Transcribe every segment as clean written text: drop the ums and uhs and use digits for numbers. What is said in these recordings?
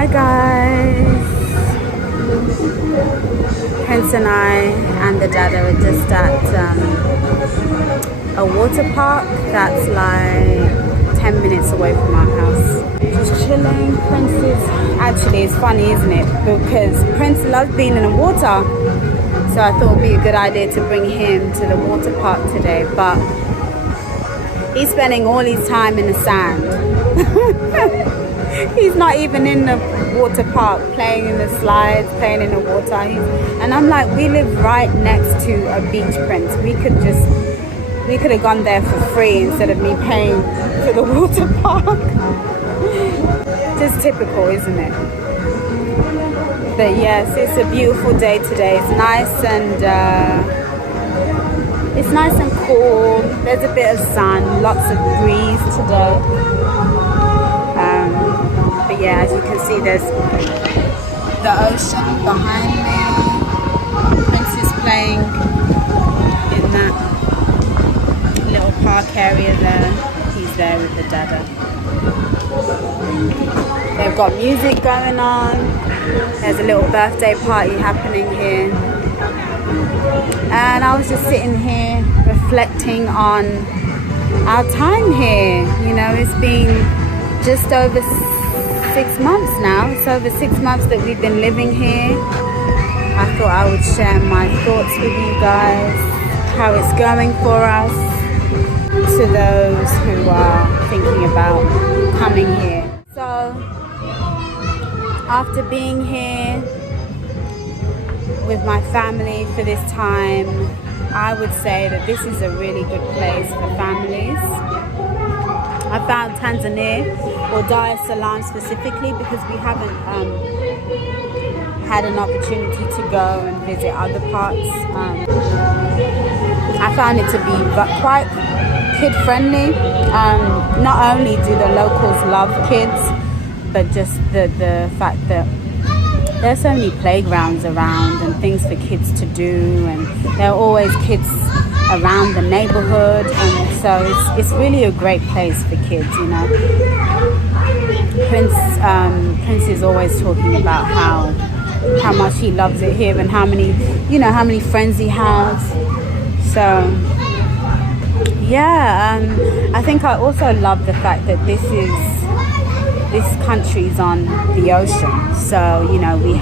Hi guys, Prince and I and the dada are just at a water park that's like 10 minutes away from our house. Just chilling. Prince is, actually it's funny, isn't it, because Prince loves being in the water, so I thought it would be a good idea to bring him to the water park today, but he's spending all his time in the sand. He's not even in the water park playing in the slides, playing in the water. And I'm like, we live right next to a beach, Prince. We could have gone there for free instead of me paying for the water park. Just typical, isn't it? But yes, it's a beautiful day today. It's nice and cool. There's a bit of sun, lots of breeze today. But yeah, as you can see, there's the ocean behind me. Prince is playing in that little park area there. He's there with the dada. They've got music going on. There's a little birthday party happening here. And I was just sitting here reflecting on our time here. You know, it's been just over 6 months now. It's over 6 months that we've been living here. I thought I would share my thoughts with you guys, how it's going for us, to those who are thinking about coming here. So after being here with my family for this time, I would say that this is a really good place for families. I found Tanzania, or Dar es Salaam specifically, because we haven't had an opportunity to go and visit other parts. I found it to be quite kid-friendly. Not only do the locals love kids, but just the fact that there's so many playgrounds around and things for kids to do, and there are always kids around the neighborhood, and so it's really a great place for kids, you know. Prince is always talking about how much he loves it here and how many friends he has. So yeah, I think I also love the fact that this country's on the ocean, so you know we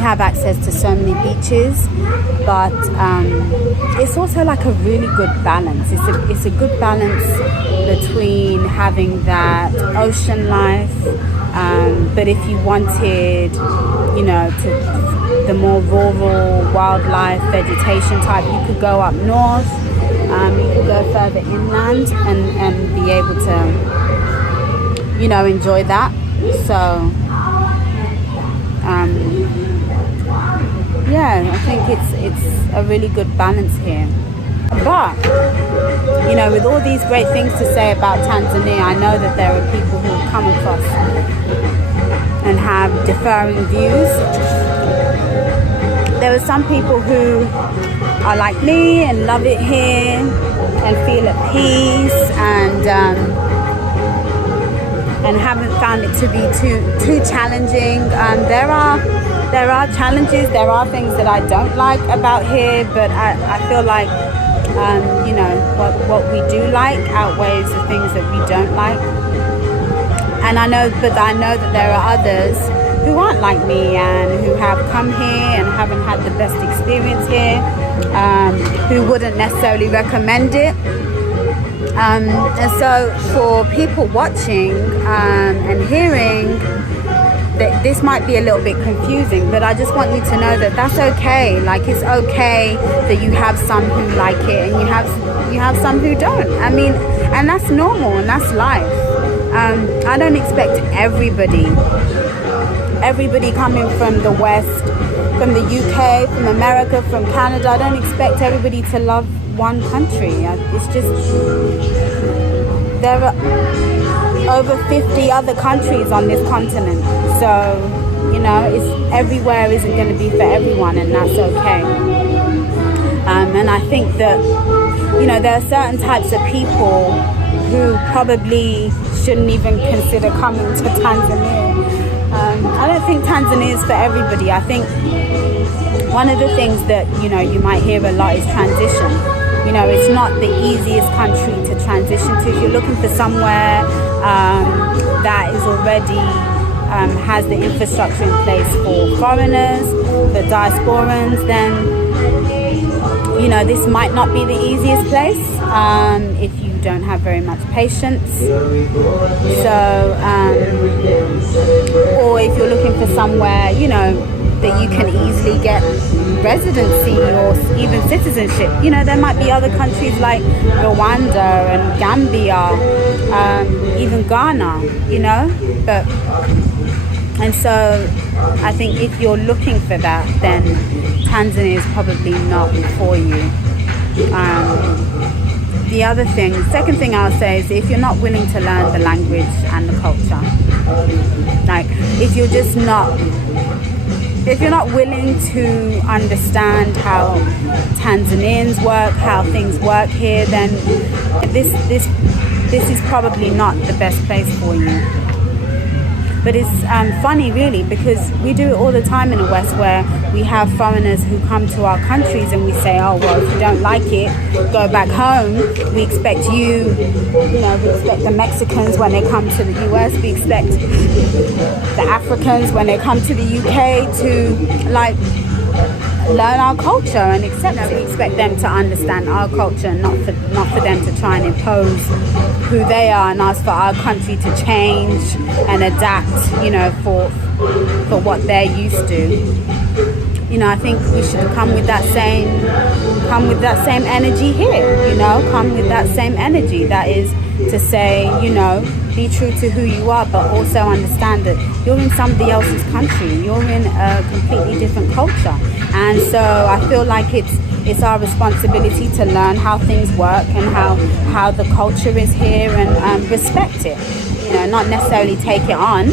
have access to so many beaches, but it's also like a really good balance. It's a good balance between having that ocean life, but if you wanted, you know, the more rural wildlife vegetation type, you could go up north, you could go further inland and be able to, you know, enjoy that. So yeah, I think it's a really good balance here. But you know, with all these great things to say about Tanzania, I know that there are people who come across and have differing views. There are some people who are like me and love it here and feel at peace and haven't found it to be too challenging. There are challenges, there are things that I don't like about here, but I feel like you know, what we do like outweighs the things that we don't like. And I know that there are others who aren't like me and who have come here and haven't had the best experience here, who wouldn't necessarily recommend it. And so for people watching and hearing, that this might be a little bit confusing, but I just want you to know that that's okay. Like, it's okay that you have some who like it and you have some who don't. I mean, and that's normal and that's life. I don't expect everybody coming from the West, from the UK, from America, from Canada, I don't expect everybody to love one country. It's just, there are over 50 other countries on this continent. So, you know, everywhere isn't going to be for everyone, and that's okay. And I think that, you know, there are certain types of people who probably shouldn't even consider coming to Tanzania. I don't think Tanzania is for everybody. I think one of the things that, you know, you might hear a lot is transition. You know, it's not the easiest country to transition to. If you're looking for somewhere that is already has the infrastructure in place for foreigners, for diasporans, then, you know, this might not be the easiest place if you don't have very much patience. So, or if you're looking for somewhere, you know, that you can easily get residency or even citizenship. You know, there might be other countries like Rwanda and Gambia, even Ghana, you know, and so I think if you're looking for that, then Tanzania is probably not for you. The second thing I'll say is if you're not willing to learn the language and the culture, like if you're not willing to understand how Tanzanians work, how things work here, then this is probably not the best place for you. But it's funny, really, because we do it all the time in the West, where we have foreigners who come to our countries and we say, oh, well, if you don't like it, go back home. We expect we expect the Mexicans when they come to the US. We expect the Africans when they come to the UK to, like, learn our culture and accept it. We expect them to understand our culture, not for them to try and impose who they are and ask for our country to change and adapt, you know, for what they're used to. You know, I think we should come with that same energy here, you know, come with that same energy. That is to say, you know, be true to who you are, but also understand that you're in somebody else's country. You're in a completely different culture. And so I feel like it's our responsibility to learn how things work and how the culture is here, and respect it. You know, not necessarily take it on,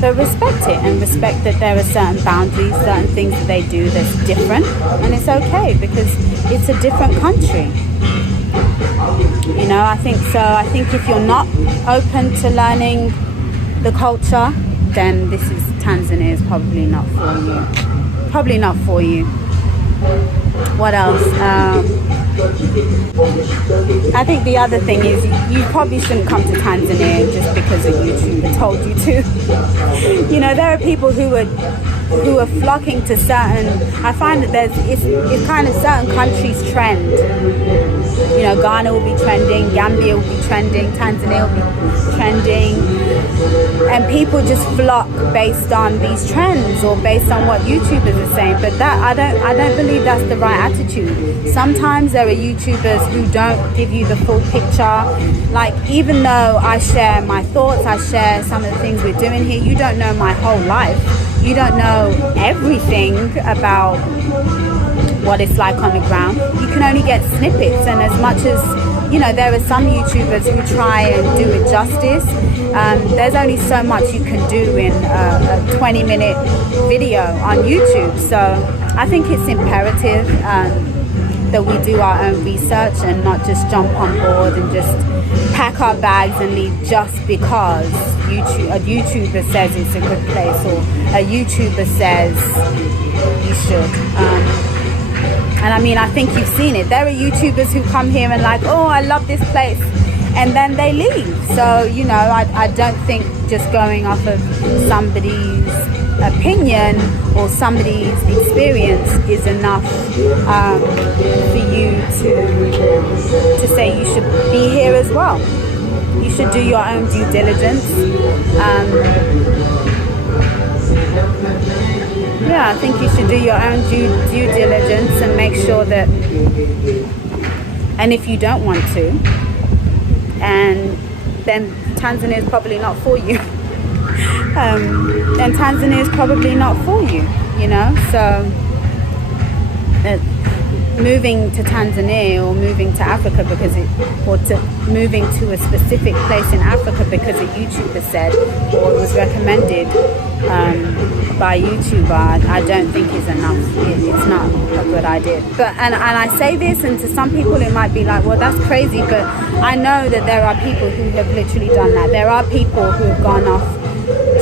but respect it, and respect that there are certain boundaries, certain things that they do that's different, and it's okay because it's a different country. You know, I think if you're not open to learning the culture, then Tanzania is probably not for you. Probably not for you. What else? I think the other thing is you probably shouldn't come to Tanzania just because a YouTuber told you to. You know, there are people who are flocking to certain. I find that it's kind of certain countries trend. You know, Ghana will be trending, Gambia will be trending, Tanzania will be trending, and people just flock based on these trends or based on what YouTubers are saying. But that I don't believe that's the right attitude. Sometimes there are YouTubers who don't give you the full picture. Like, even though I share my thoughts, I share some of the things we're doing here, you don't know my whole life. You don't know everything about what it's like on the ground. You can only get snippets, and as much as, you know, there are some YouTubers who try and do it justice, there's only so much you can do in a 20-minute video on YouTube. So I think it's imperative that we do our own research and not just jump on board and just pack our bags and leave just because a YouTuber says it's a good place, or a YouTuber says you should. And I mean, I think you've seen it. There are YouTubers who come here and like, oh, I love this place, and then they leave. So, you know, I don't think just going off of somebody's opinion or somebody's experience is enough for you to say you should be here as well. You should do your own due diligence. Yeah, I think you should do your own due diligence and make sure that, and if you don't want to, and then Tanzania is probably not for you. Then Tanzania is probably not for you, you know. So moving to Tanzania or moving to Africa or to moving to a specific place in Africa because a YouTuber said or it was recommended by a YouTuber, I don't think is enough. It's not a good idea. But and I say this, and to some people it might be like, well, that's crazy, but I know that there are people who have literally done that. There are people who have gone off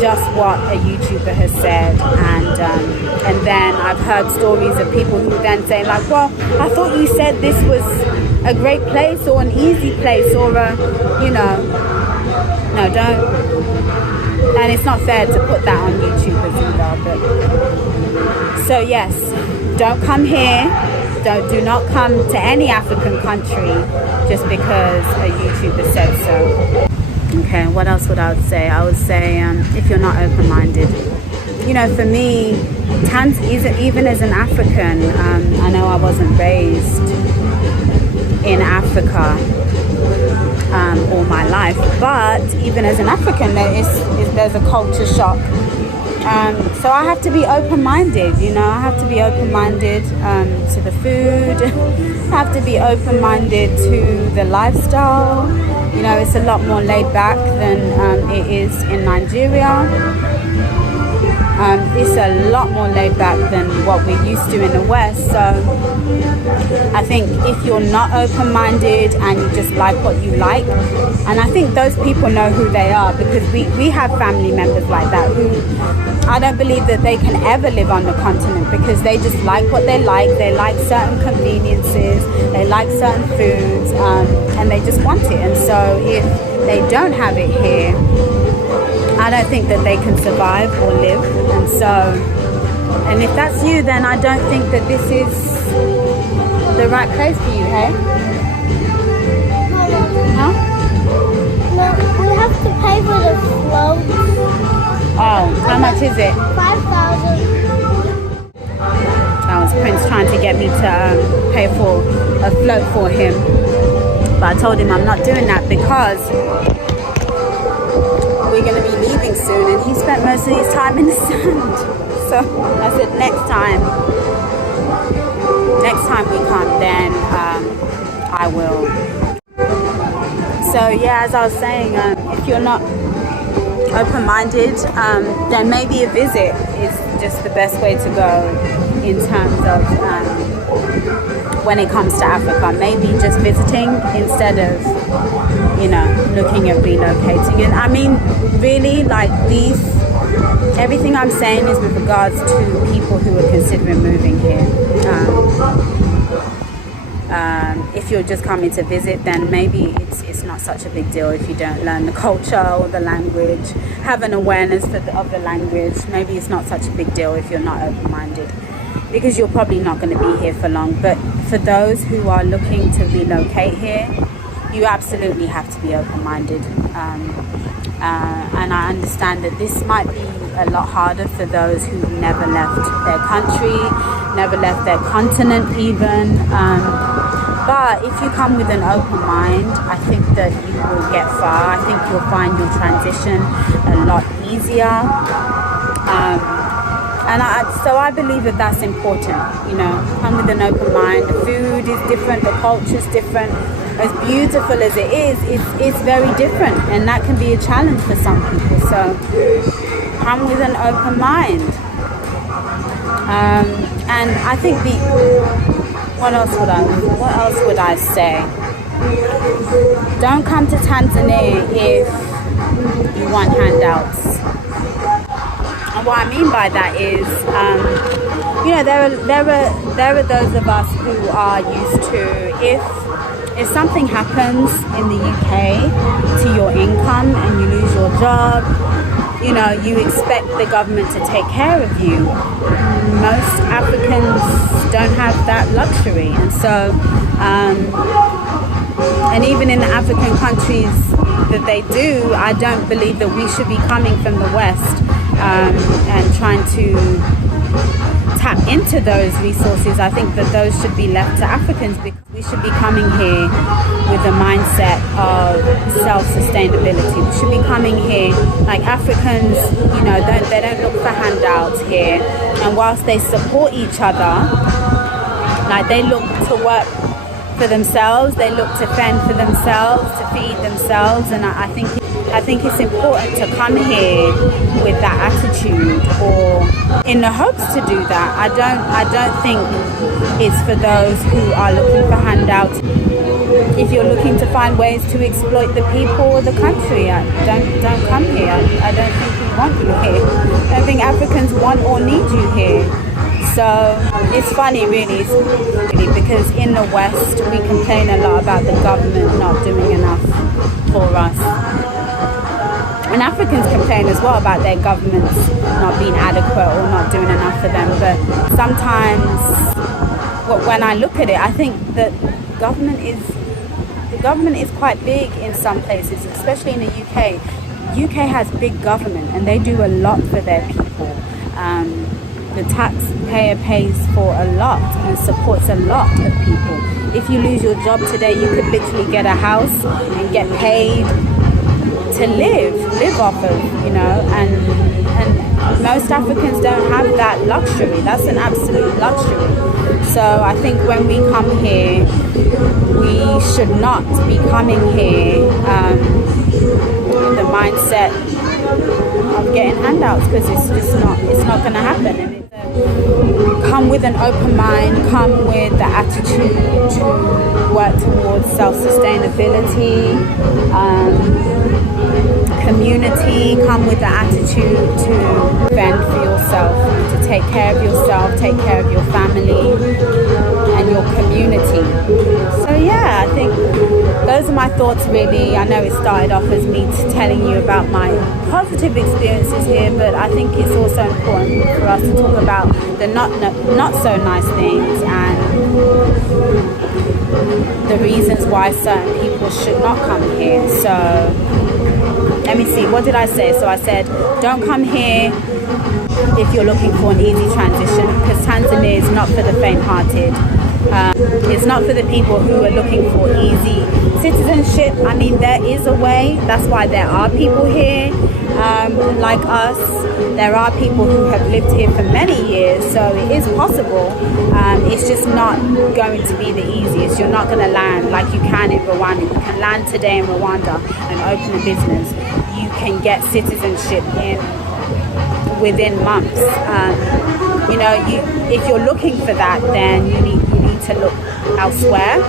just what a YouTuber has said, and then I've heard stories of people who then say like, well, I thought you said this was a great place or an easy place or a, no, don't. And it's not fair to put that on YouTubers either. But so yes, don't come here. Do not come to any African country just because a YouTuber said so. Okay, what else would I say? I would say if you're not open-minded. For me, even as an African, I know I wasn't raised in Africa all my life, but even as an African, there's a culture shock. So I have to be open-minded, I have to be open-minded to the food. I have to be open-minded to the lifestyle. It's a lot more laid back than it is in Nigeria. It's a lot more laid back than what we're used to in the West. So I think if you're not open-minded and you just like what you like, and I think those people know who they are, because we have family members like that who I don't believe that they can ever live on the continent because they just like what they like certain conveniences, they like certain foods, and they just want it. And so if they don't have it here, I don't think that they can survive or live. And if that's you, then I don't think that this is the right place for you, hey? No? No, we have to pay for the float. Oh, how much is it? 5,000. That was Prince trying to get me to pay for a float for him. But I told him I'm not doing that because we're going to be leaving soon, and he spent most of his time in the sand. So I said next time we come, then I will. So yeah, as I was saying, if you're not open-minded, then maybe a visit is just the best way to go in terms of when it comes to Africa. Maybe just visiting instead of looking at relocating. And I mean, really, like everything I'm saying is with regards to people who are considering moving here. If you're just coming to visit, then maybe it's not such a big deal if you don't learn the culture or the language, have an awareness of the language. Maybe it's not such a big deal if you're not open-minded, because you're probably not going to be here for long. But for those who are looking to relocate here, you absolutely have to be open-minded. And I understand that this might be a lot harder for those who've never left their country, never left their continent even. But if you come with an open mind, I think that you will get far. I think you'll find your transition a lot easier. So I believe that that's important. Come with an open mind. The food is different, the culture is different. As beautiful as it is, it's very different, and that can be a challenge for some people. So come with an open mind. And I think what else would I say? Don't come to Tanzania if you want handouts. And what I mean by that is, there are those of us who are used to, if something happens in the UK to your income and you lose your job, you expect the government to take care of you. Most Africans don't have that luxury. And so, and even in the African countries that they do, I don't believe that we should be coming from the West and trying to tap into those resources. I think that those should be left to Africans, because we should be coming here with a mindset of self-sustainability. We should be coming here like Africans, they don't look for handouts here. And whilst they support each other, Like they look to work for themselves, they look to fend for themselves, to feed themselves, and I think it's important to come here with that attitude, or in the hopes to do that. I don't think it's for those who are looking for handouts. If you're looking to find ways to exploit the people or the country, don't come here. I don't think we want you here. I don't think Africans want or need you here. So it's funny really, because in the West we complain a lot about the government not doing enough for us. And Africans complain as well about their governments not being adequate or not doing enough for them. But sometimes when I look at it, I think that the government is quite big in some places, especially in the UK. UK has big government and they do a lot for their people. The taxpayer pays for a lot and supports a lot of people. If you lose your job today, you could literally get a house and get paid to live off of, and most Africans don't have that luxury. That's an absolute luxury. So I think when we come here, we should not be coming here with the mindset of getting handouts, because it's not going to happen. And come with an open mind, come with the attitude to work towards self-sustainability, community, come with the attitude to fend for yourself, to take care of yourself, take care of your family and your community. So yeah, I think those are my thoughts really. I know it started off as me telling you about my positive experiences here, but I think it's also important for us to talk about the not so nice things and the reasons why certain people should not come here. So let me see, what did I say? So I said, don't come here if you're looking for an easy transition, because Tanzania is not for the faint-hearted. It's not for the people who are looking for easy citizenship. I mean, there is a way. That's why there are people here like us. There are people who have lived here for many years, so it is possible. It's just not going to be the easiest. You're not going to land like you can in Rwanda. You can land today in Rwanda and open a business. You can get citizenship within months. If you're looking for that, then you need to look elsewhere.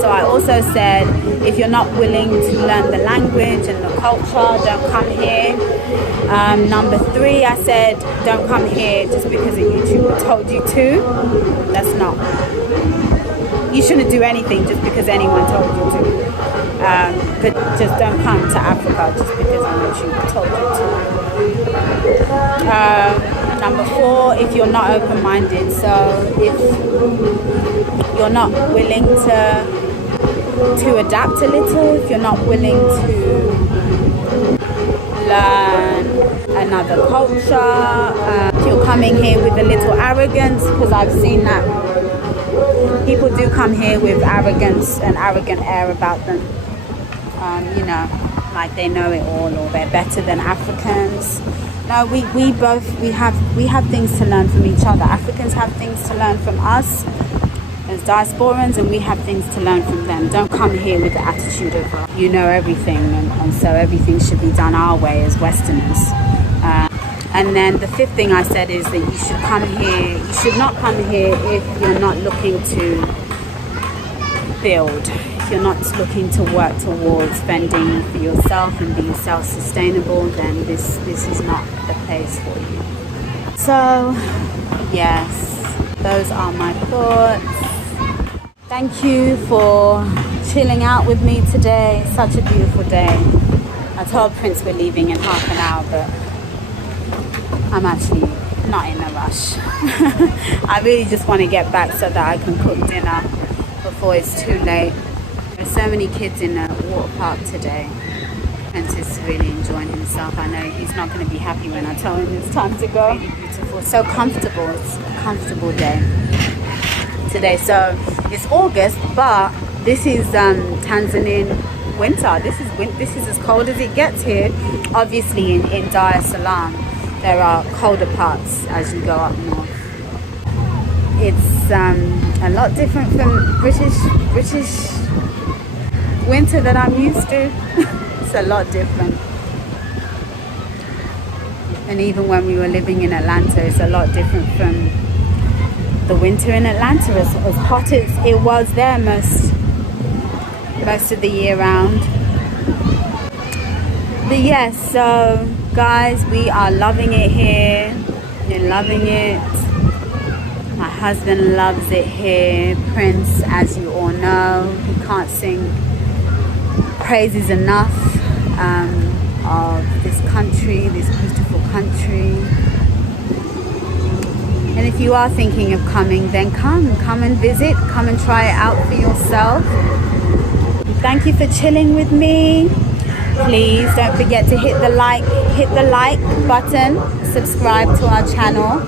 So I also said, if you're not willing to learn the language and the culture, don't come here. Number 3, I said, don't come here just because a YouTuber told you to. That's not. You shouldn't do anything just because anyone told you to. But just don't come to Africa just because a YouTuber told you to. Number 4, if you're not open-minded, so if you're not willing to adapt a little, if you're not willing to learn another culture, if you're coming here with a little arrogance, because I've seen that people do come here with arrogance, an arrogant air about them, like they know it all or they're better than Africans. No, we have things to learn from each other. Africans have things to learn from us as diasporans, and we have things to learn from them. Don't come here with the attitude of you know everything, and so everything should be done our way as Westerners. And then the 5th thing I said is that you should not come here if you're not looking to build. If you're not looking to work towards fending for yourself and being self-sustainable, then this is not the place for you. So, yes, those are my thoughts. Thank you for chilling out with me today. Such a beautiful day. I told Prince we're leaving in half an hour, but I'm actually not in a rush. I really just want to get back so that I can cook dinner before it's too late. There's so many kids in the water park today. Prince is really enjoying himself. I know he's not going to be happy when I tell him it's time to go. Really beautiful, so comfortable. It's a comfortable day today. So it's August, but this is Tanzanian winter. This is as cold as it gets here. Obviously in Dar es Salaam there are colder parts as you go up north. it's a lot different from British winter that I'm used to. It's a lot different. And even when we were living in Atlanta, it's a lot different from the winter in Atlanta, as hot as it was there most of the year round. But yes, so guys, we are loving it here. We're loving it. My husband loves it here. Prince, as you all know, he can't sing praises enough of this country, this beautiful country. And if you are thinking of coming, then come and visit, come and try it out for yourself. Thank you for chilling with me. Please don't forget to hit the like button, subscribe to our channel.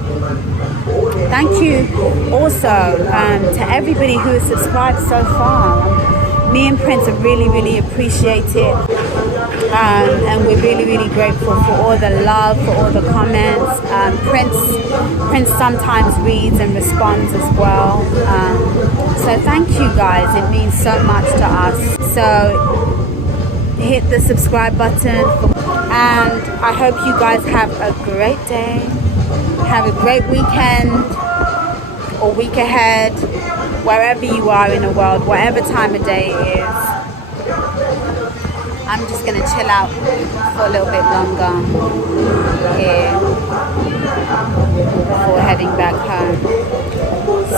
Thank you also to everybody who has subscribed so far. Me and Prince really appreciate it, and we're really grateful for all the love, for all the comments. Prince sometimes reads and responds as well, so thank you guys, it means so much to us. So hit the subscribe button, and I hope you guys have a great day, have a great weekend or week ahead, wherever you are in the world, whatever time of day it is. I'm just gonna chill out for a little bit longer here before heading back home.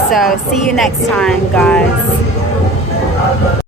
So see you next time, guys.